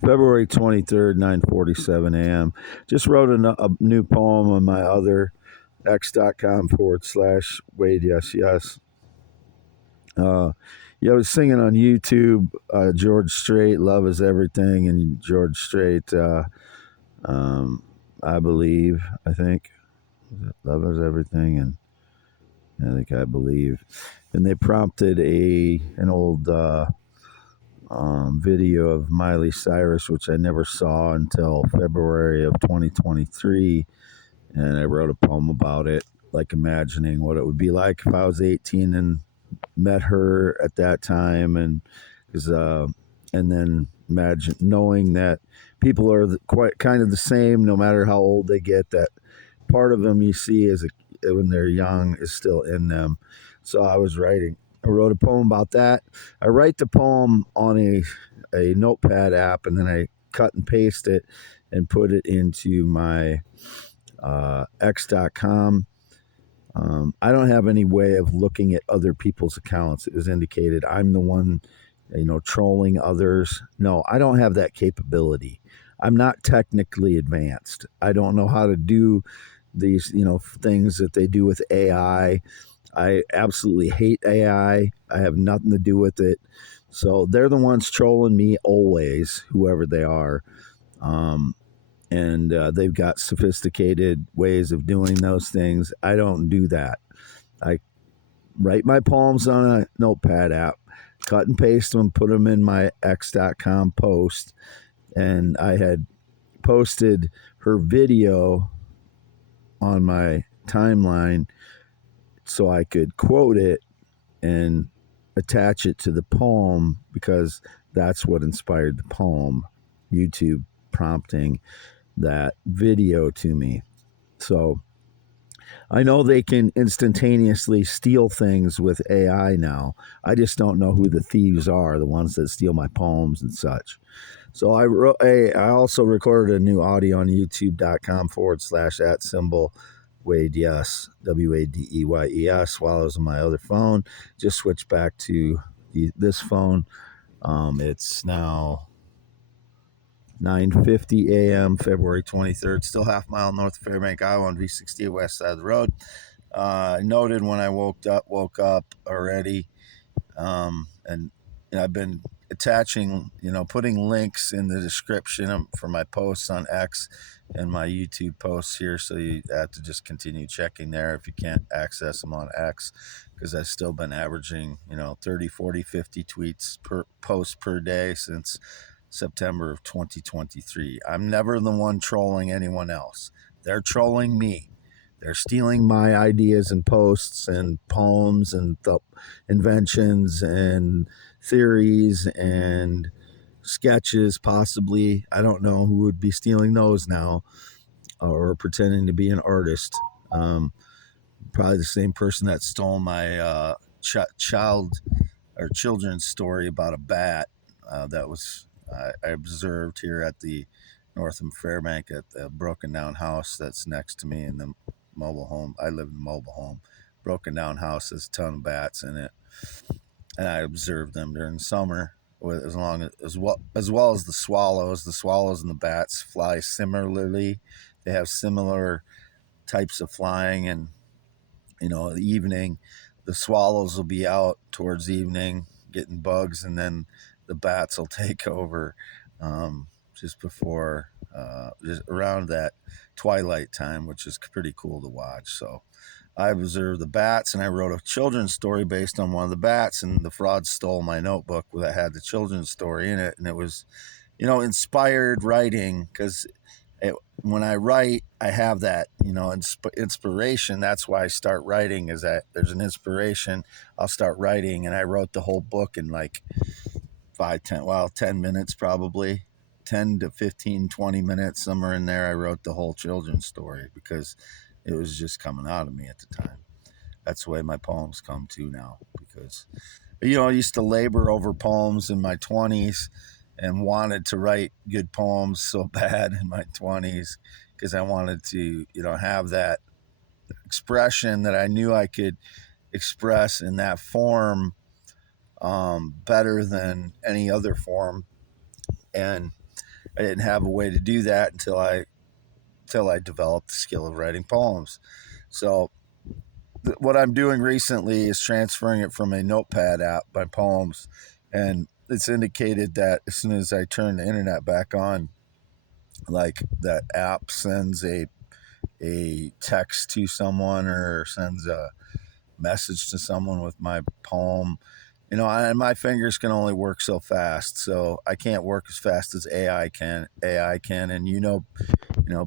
February 23rd, 9:47 a.m. Just wrote a new poem on my other x.com/Wade. Yes, yes. Yeah, I was singing on YouTube. George Strait, "Love Is Everything," and George Strait, um, I believe. I think "Love Is Everything," and I believe. And they prompted an old video of Miley Cyrus, which I never saw until February of 2023, and I wrote a poem about it, like imagining what it would be like if I was 18 and met her at that time, and and then imagine knowing that people are quite kind of the same no matter how old they get. That part of them you see as when they're young is still in them. So I wrote a poem about that. I write the poem on a notepad app, and then I cut and paste it and put it into my x.com. I don't have any way of looking at other people's accounts. It was indicated I'm the one, trolling others. No, I don't have that capability. I'm not technically advanced. I don't know how to do these, things that they do with AI. I absolutely hate AI. I have nothing to do with it. So they're the ones trolling me always, whoever they are. And they've got sophisticated ways of doing those things. I don't do that. I write my poems on a notepad app, cut and paste them, put them in my x.com post, and I had posted her video on my timeline so I could quote it and attach it to the poem, because that's what inspired the poem, YouTube prompting that video to me. So I know they can instantaneously steal things with AI now. I just don't know who the thieves are, the ones that steal my poems and such. So I also recorded a new audio on youtube.com/at symbol Wade Yes, WADEYES, while I was on my other phone. Just switched back to this phone. It's now 9:50 a.m. February 23rd. Still half mile north of Fairbank, Iowa, on V60 west side of the road. I noted when I woke up already, and I've been attaching, putting links in the description for my posts on X and my YouTube posts here, so you have to just continue checking there if you can't access them on X, because I've still been averaging 30, 40, 50 tweets per post per day since September of 2023. I'm never the one trolling anyone else. They're trolling me. They're stealing my ideas and posts and poems and inventions and theories and sketches, possibly. I don't know who would be stealing those now, or pretending to be an artist. Probably the same person that stole my children's story about a bat that was I observed here at the Northam Fairbank, at the broken down house that's next to me in the mobile home. I live in a mobile home. Broken down house, there's a ton of bats in it, and I observed them during the summer. As well as the swallows. The swallows and the bats fly similarly. They have similar types of flying, and the evening, the swallows will be out towards evening getting bugs, and then the bats will take over just before, just around that twilight time, which is pretty cool to watch. So I observed the bats, and I wrote a children's story based on one of the bats, and the fraud stole my notebook that had the children's story in it. And it was, inspired writing, because when I write, I have that, inspiration. That's why I start writing, is that there's an inspiration. I'll start writing, and I wrote the whole book in like 10 minutes, probably 10 to 15, 20 minutes, somewhere in there. I wrote the whole children's story because it was just coming out of me at the time. That's the way my poems come to now, because, I used to labor over poems in my 20s and wanted to write good poems so bad in my 20s, because I wanted to, have that expression that I knew I could express in that form better than any other form. And I didn't have a way to do that until I developed the skill of writing poems. So what I'm doing recently is transferring it from a notepad app, my poems, and it's indicated that as soon as I turn the internet back on, like that app sends a text to someone or sends a message to someone with my poem. And my fingers can only work so fast, so I can't work as fast as AI can, and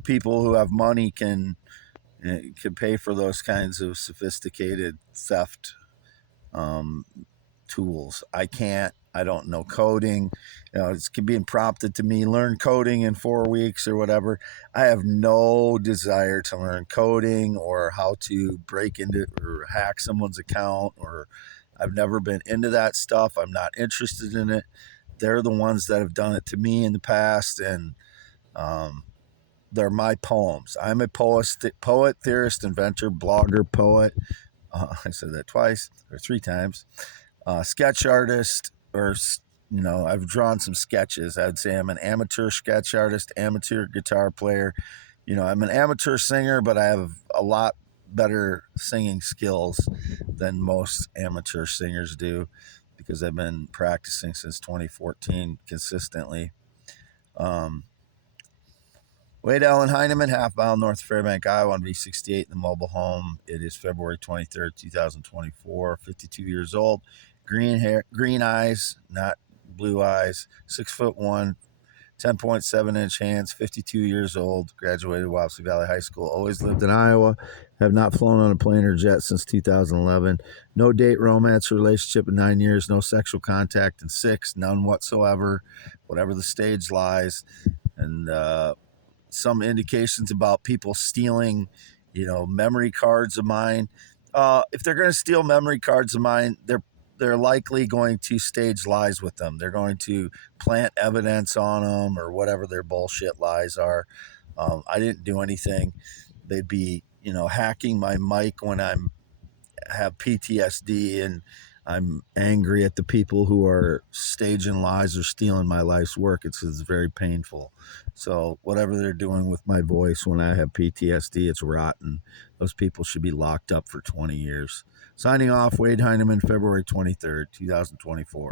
people who have money can pay for those kinds of sophisticated theft um, tools. I can't. I don't know coding. It's being prompted to me learn coding in 4 weeks or whatever. I have no desire to learn coding or how to break into or hack someone's account, or I've never been into that stuff. I'm not interested in it. They're the ones that have done it to me in the past, and um, they're my poems. I'm a poet, theorist, inventor, blogger, poet. I said that twice or three times. Sketch artist, or I've drawn some sketches. I'd say I'm an amateur sketch artist, amateur guitar player. I'm an amateur singer, but I have a lot better singing skills than most amateur singers do because I've been practicing since 2014 consistently. Um, Wade Allen Heineman, half mile north of Fairbank, Iowa, on V68 in the mobile home. It is February 23rd, 2024. 52 years old. Green hair, green eyes, not blue eyes. 6'1", 10.7-inch hands. 52 years old. Graduated Wapsie Valley High School. Always lived in Iowa. Have not flown on a plane or jet since 2011. No date, romance, or relationship in 9 years. No sexual contact in 6. None whatsoever. Whatever the stage lies. And some indications about people stealing, memory cards of mine. If they're going to steal memory cards of mine, they're likely going to stage lies with them. They're going to plant evidence on them or whatever their bullshit lies are. I didn't do anything. They'd be, hacking my mic when have PTSD and I'm angry at the people who are staging lies or stealing my life's work. It's very painful. So whatever they're doing with my voice when I have PTSD, it's rotten. Those people should be locked up for 20 years. Signing off, Wade Heineman, February 23rd, 2024.